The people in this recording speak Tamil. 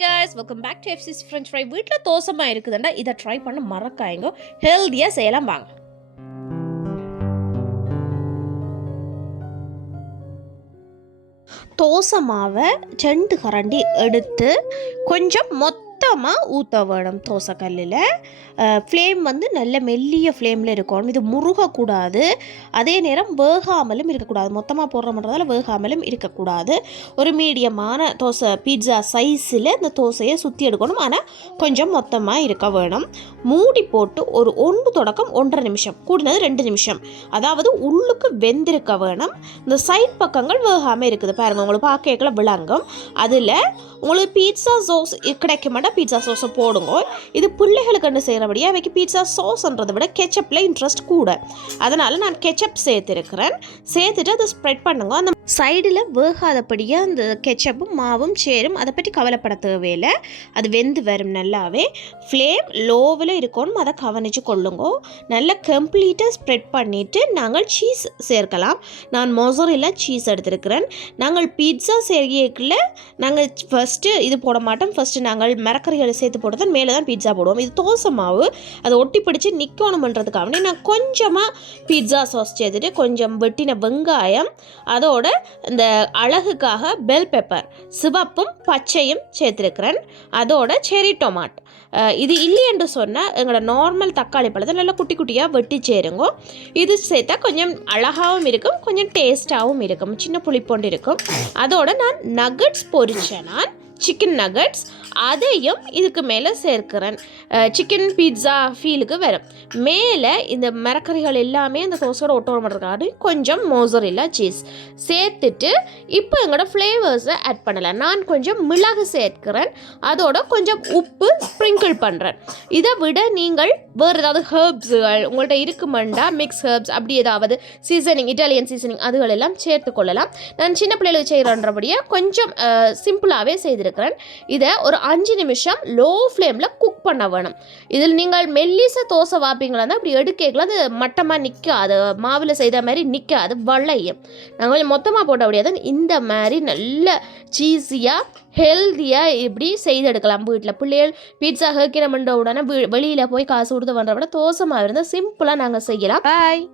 கைஸ் வெல்கம் பேக் டு எஃப்சிஸ் ஃப்ரெஞ்ச் ஃப்ரை வீட்டில் தோசமாக இருக்குதுண்டா இதை ட்ரை பண்ண மறக்காயங்க ஹெல்த்தியாக செய்யலாம் வாங்க. தோசை மாவை செண்டு கரண்டி எடுத்து கொஞ்சம் மொத்த மொத்தமாக ஊற்ற வேணும் தோசை கல்லில். ஃப்ளேம் வந்து நல்ல மெல்லிய ஃப்ளேமில் இருக்கணும். இது முருகக்கூடாது. அதே நேரம் வேகாமலும் இருக்கக்கூடாது. மொத்தமாக போடுற பண்ணுறதால வேகாமலும் இருக்கக்கூடாது. ஒரு மீடியமான தோசை பீட்சா சைஸில் இந்த தோசையை சுற்றி எடுக்கணும். ஆனால் கொஞ்சம் மொத்தமாக இருக்க வேணும். மூடி போட்டு ஒரு ஒன்று தொடக்கம் ஒன்றரை நிமிஷம். கூடினது ரெண்டு நிமிஷம். அதாவது உள்ளுக்கு வெந்திருக்க வேணும். இந்த சைட் பக்கங்கள் வேகாமல் இருக்குது. பாருங்கள் உங்களுக்கு பார்க்கல விளங்கும். அதில் உங்களுக்கு பீட்சா சோஸ் கிடைக்க மாட்டா பீட்சா சோஸை போடுங்க. இது பிள்ளைகளுக்கு செய்கிறபடியாக அவைக்கு பீட்சா சோஸ்ன்றதை விட கெச்சப்பில் இன்ட்ரெஸ்ட் கூட. அதனால் நான் கெச்சப் சேர்த்துருக்கிறேன். சேர்த்துட்டு அதை ஸ்ப்ரெட் பண்ணுங்க. அந்த சைடில் வேகாதபடியாக அந்த கெச்சப்பும் மாவும் சேரும் அதை பற்றி கவலைப்பட தேவையில்லை. அது வெந்து வரும் நல்லாவே. ஃப்ளேம் லோவில் இருக்கணும் அதை கவனித்து கொள்ளுங்க. நல்லா கம்ப்ளீட்டாக ஸ்ப்ரெட் பண்ணிவிட்டு நாங்கள் சீஸ் சேர்க்கலாம். நான் மொசரில்லா சீஸ் எடுத்திருக்கிறேன். நாங்கள் பீட்சா செய்யக்குள்ள நாங்கள் ஃபஸ்ட் ஃபஸ்ட்டு இது போட மாட்டோம். ஃபஸ்ட்டு நாங்கள் மரக்கறிகளை சேர்த்து போட்டு தான் மேலே தான் பீட்சா போடுவோம். இது தோசை மாவு. அதை ஒட்டி பிடிச்சி நிற்கணுமன்றதுக்காக நான் கொஞ்சமாக பீட்சா சாஸ் சேர்த்துட்டு கொஞ்சம் வெட்டின வெங்காயம் அதோட இந்த அழகுக்காக பெல் பெப்பர் சிவப்பும் பச்சையும் சேர்த்துருக்கிறேன். அதோட செரி டொமாட் இது இல்லை என்று சொன்னால் எங்களோட நார்மல் தக்காளி பழத்தை நல்லா குட்டி குட்டியாக வெட்டி சேருங்க. இது சேர்த்தா கொஞ்சம் அழகாகவும் இருக்கும் கொஞ்சம் டேஸ்ட்டாகவும் இருக்கும் சின்ன புளிப்பொண்டு இருக்கும். அதோட நான் நகட்ஸ் பொரிச்சேன் நான். சிக்கன் நகட்ஸ் அதையும் இதுக்கு மேலே சேர்க்கிறேன். சிக்கன் பீட்சா ஃபீலுக்கு வரும். மேலே இந்த மரக்கறிகள் எல்லாமே அந்த தோசையோட ஒட்டோட பண்ணுறதுக்காக கொஞ்சம் மோசரில்லா சீஸ் சேர்த்துட்டு இப்போ எங்களோட ஃப்ளேவர்ஸை ஆட் பண்ணலாம். நான் கொஞ்சம் மிளகு சேர்க்கிறேன். அதோட கொஞ்சம் உப்பு ஸ்ப்ரிங்கிள் பண்ணுறேன் இதை விட நீங்கள் வேறு ஏதாவது ஹேர்ப்ஸுகள் உங்கள்கிட்ட இருக்குமெண்டா மிக்ஸ் ஹேர்ப்ஸ் அப்படி ஏதாவது சீசனிங் இட்டாலியன் சீசனிங் அதுகள் எல்லாம் சேர்த்து கொள்ளலாம். நான் சின்ன பிள்ளைகளுக்கு செய்கிறன்றபடியே கொஞ்சம் சிம்பிளாகவே செய்திருக்கிறேன். இதை ஒரு அஞ்சு நிமிஷம் லோ ஃப்ளேமில் குக் பண்ண வேணும். இதில் நீங்கள் மெல்லிச தோசை வாப்பீங்களா இருந்தால் அப்படி எடுக்கலாம் அது மட்டமாக நிற்காது மாவில் செய்த மாதிரி நிற்காது வளையும். நாங்கள் கொஞ்சம் மொத்தமாக போட்ட முடியாது. இந்த மாதிரி நல்ல சீஸியாக ஹெல்த்தியாக இப்படி செய்து எடுக்கலாம் வீட்டில். பிள்ளைகள் பீட்சா கேட்கிறோம்ன்ற உடனே வெளியில் போய் காசு கொடுத்து பண்ணுற விட தோசை மாவு இருந்தால் சிம்பிளாக நாங்கள் செய்யலாம். பாய்